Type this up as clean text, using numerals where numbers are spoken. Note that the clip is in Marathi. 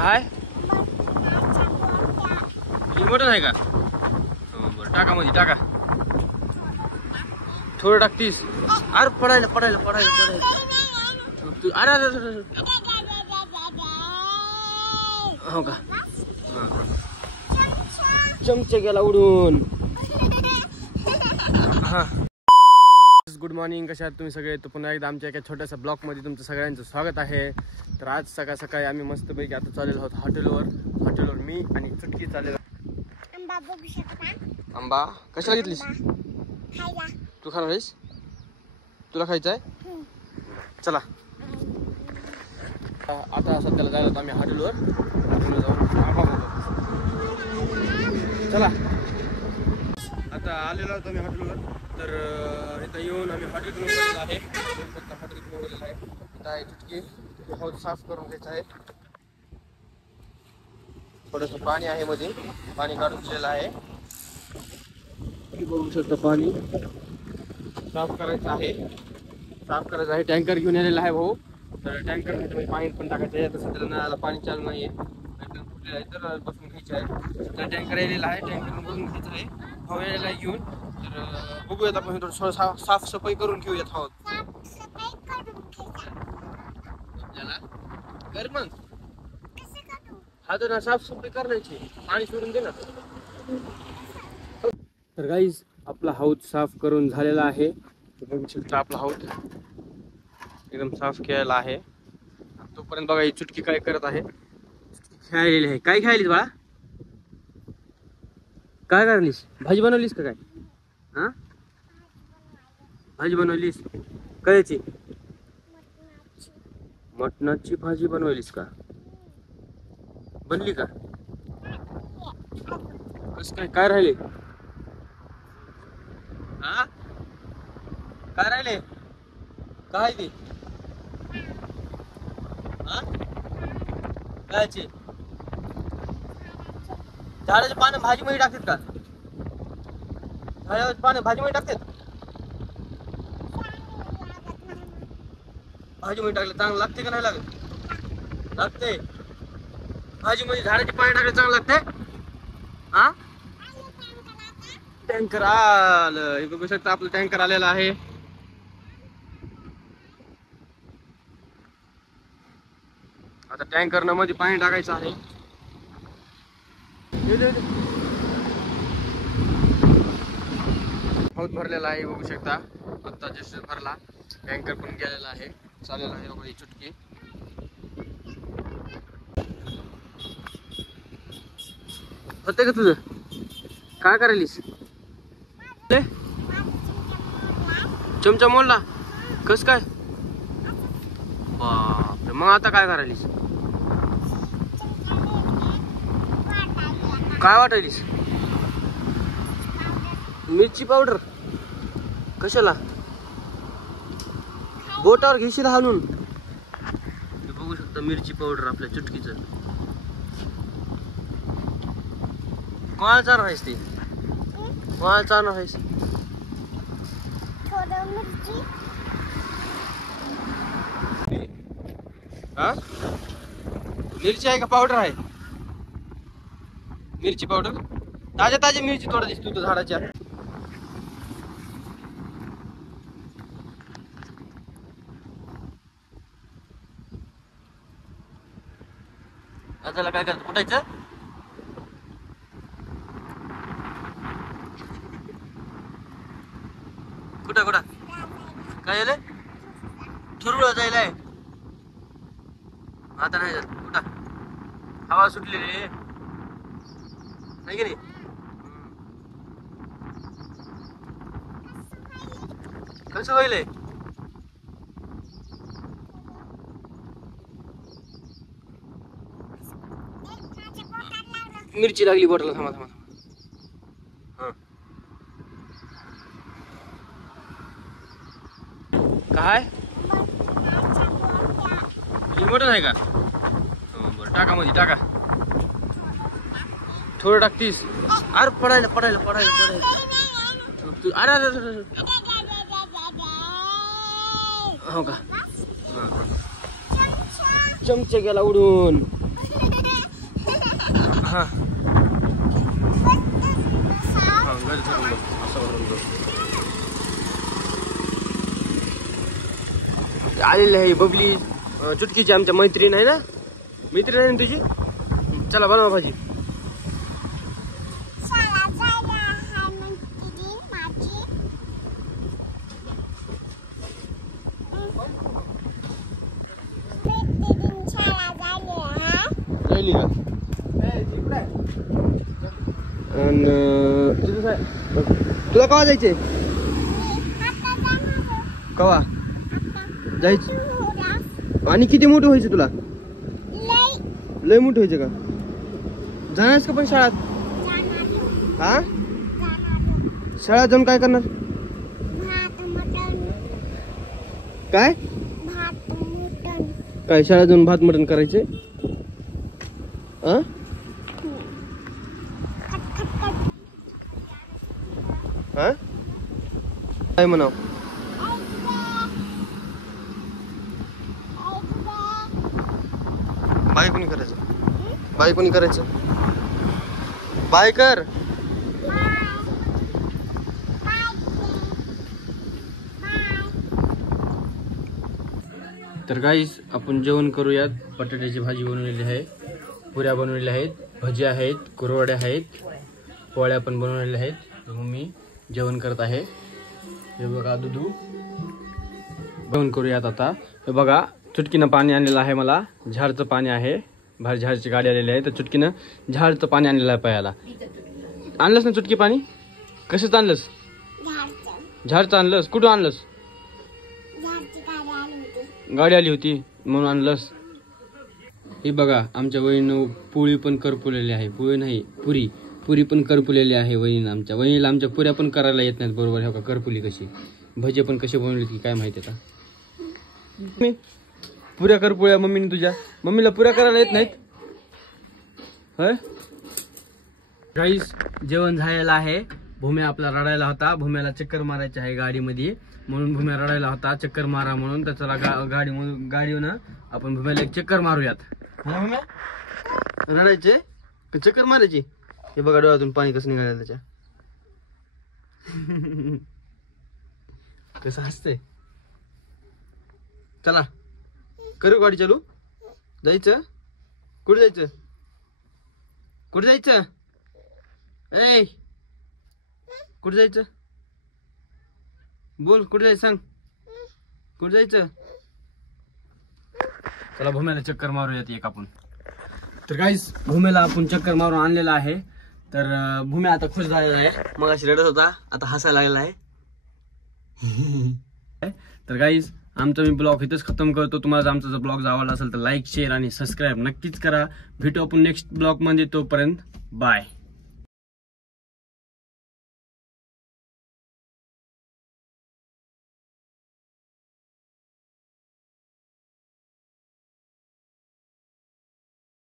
काय मोठं आहे का? बरं टाका मध्ये टाका. थोडं टाकतीस. अरे पडायला पडायला पडायला पडायला. अरे हो का? चमचा गेला उडून. हा गुड मॉर्निंग. कशा आहात तुम्ही सगळे? तो पुन्हा एकदा आमच्या एका छोट्याशा ब्लॉक मध्ये तुमचं सगळ्यांचं स्वागत आहे. तर आज सकाळ सकाळी आम्ही मस्तपैकी आता चाललेलो आहोत हॉटेलवर मी आणि चुटकी चाललेलो. आंबा कशाला घेतलीस? तू खाणार आहेस? तुला खायचं आहे? चला आता सध्याला जायला आम्ही हॉटेलवर जाऊन आंबा बघू. चला आता आलेलो आहोत आम्ही हॉटेलवर. तर इथं येऊन आम्ही हॉटेल बनवलेलं आहे. हॉटेल बनवलेलं आहे. इथं आहे चुटकी. हौद साफ करून घ्यायचं आहे. थोडंसं पाणी आहे मध्ये, पाणी काढून दिलेलं आहे. बघू शकता पाणी साफ करायचं आहे. टँकर घेऊन आलेला आहे भाऊ. तर टँकर मध्ये पाणी पण टाकायचं आहे. तसं त्याला नळाला पाणी चालू नाही आहे. तर बसून घ्यायचं आहे. तर टँकर आलेला आहे. टँकर बसून घ्यायचं आहे. हवा यायला घेऊन. तर बघूयात आपण थोडं साफसफाई करून घेऊयात. हवं कर मग हा तर ना साफसफाई करायची. पाणी सोडून दे ना. तर गाईज आपला हौद साफ करून झालेला आहे. बघू शकता आपला हौद एकदम साफ केलेला आहे. तोपर्यंत बघा ही चुटकी काय करत आहे. खेळलेली आहे. काय खेळलीस बाळा? काय करलीस? भाजी बनवलीस का काय? हा भाजी बनवलीस? कशाची? मटणाची भाजी बनवलीस का? बनली का? कस काय राहिले? हा काय राहिले? काय ते? हा कायचे? झाडाचे पानं भाजी मध्ये टाकतात का? झाडाचे पानं भाजी मध्ये टाकतात? भाजी मध्ये टाकलं चांगलं लागते का नाही लागत? लागते. भाजी मध्ये झाडाचे पाणी टाकलं चांगलं लागते. हा टँकर आलं. हे बघू शकता आपलं टँकर आलेला आहे. आता टँकर न मध्ये पाणी टाकायचं आहे. हौद भरलेला आहे. बघू शकता आता जस्ट भरला. टँकर पण गेलेला आहे. चालेल आहे बघा ही चुटकी. होते का तुझं? काय करायलीस? चमचा मोडला? कस काय? बापरे. मग आता काय करायलीस? काय वाटायलीस? मिरची पावडर कशाला? बोटावर घेशील हालून. बघू शकता मिरची पावडर आपल्या चुटकीचं. कोणाला चालणार आहेस ती? कोणाला चालणार आहेस? हा मिरची आहे का पावडर आहे? मिरची पावडर. ताज्या मिरची तोडा दिसतो तू झाडाच्या. त्याला काय करत कुठायचं? कुठं काय झालं? ठुरवळ जायला आहे. आता नाही जात. कुठं हवा सुटलेली आहे की नाही? कसं होईल? मिरची लागली बोटाला. थांबा थांबा. हा काय मोठं आहे का? बरं टाका मध्ये टाका. थोडं टाकतीस. अरे पडायला पडायला पडायला पडायला. अरे हो का? चमचा गेला उडून. हा घरी धरून बस, असं भरून बस. आलेली आहे बबली चुटकीची, आमच्या मैत्रीण आहे ना, मैत्रीण आहे ना तुझी. चला बनवा भाजी. राहिली का? तुला कवा जायचे? कवा जायचं? आणि किती मोठं व्हायचं तुला? लय मोठं व्हायचं का? जाणारच का पण शाळात? हा शाळा जाऊन काय करणार? काय काय शाळा जाऊन भात मटण करायचे? काय म्हणाव? बाय कोणी करायचं? बाय कोणी करायचं? बाय कर. तर गाईस आपण जेवण करूयात. बटाट्याची भाजी बनवलेली आहे, पुऱ्या बनवलेल्या आहेत, भज्या आहेत, कुरवड्या आहेत, पोळ्या पण बनवलेल्या आहेत. तर मम्मी जेवण करत आहे. हे बघा दुधू. जेवण करूयात आता. हे बघा चुटकीनं पाणी आणलेलं आहे, मला झाडचं पाणी आहे. बाहेर झाडची गाडी आलेली आहे, तर चुटकीनं झाडचं पाणी आणलेलं आहे प्यायला. आणलंस ना चुटकी पाणी? कशाचं आणलंस? झाडचं आणलंस? कुठं आणलंस? गाडी आली होती म्हणून आणलंस. हे बघा आमच्या वहिनीनं पोळी पण करपुलेली आहे. पोळी नाही पुरी, पुरी पण करपुलेली आहे वहिनीनं. आमच्या वहिनीला आमच्या पुऱ्या पण करायला येत नाहीत बरोबर. हे का करपुली कशी, भजे पण कसे बनवले की काय माहिती आता. पुऱ्या करपुळ्या मम्मीने तुझ्या. मम्मीला पुऱ्या करायला येत नाहीत. होय गाईस जेवण झालेलं आहे. भूम्या आपला रडायला होता. भूम्याला चक्कर मारायची आहे गाडीमध्ये, म्हणून भूम्या रडायला होता. चक्कर मारा म्हणून तर चला गाडीवर आपण भूम्याला एक चक्कर मारूयात. भूम्या रडायचे का चक्कर मारायची? हे बघा डोळ्यातून पाणी कसं निघालं त्याच्या. कसं हसतंय. चला करू गाडी चालू. जायचं कुठे? जायचं कुठे? जायचं ए कुठे जायचं? बोल कुठे जायचं सांग. कुठे जायचं? चला भूम्याला चक्कर मारूयात एक आपण. तर गाईस भूम्याला आपण चक्कर मारून आणलेला आहे. तर भूम्या आता खुश झालेला आहे. मग अशी रडत होता, आता हसायला लागलेला आहे. तर गाईस आमचा मी ब्लॉग इथेच खतम करतो. तुम्हाला आमचा जर ब्लॉग आवडला असेल तर लाईक, शेअर आणि सबस्क्राईब नक्कीच करा. भेटू आपण नेक्स्ट ब्लॉग मध्ये. तोपर्यंत बाय.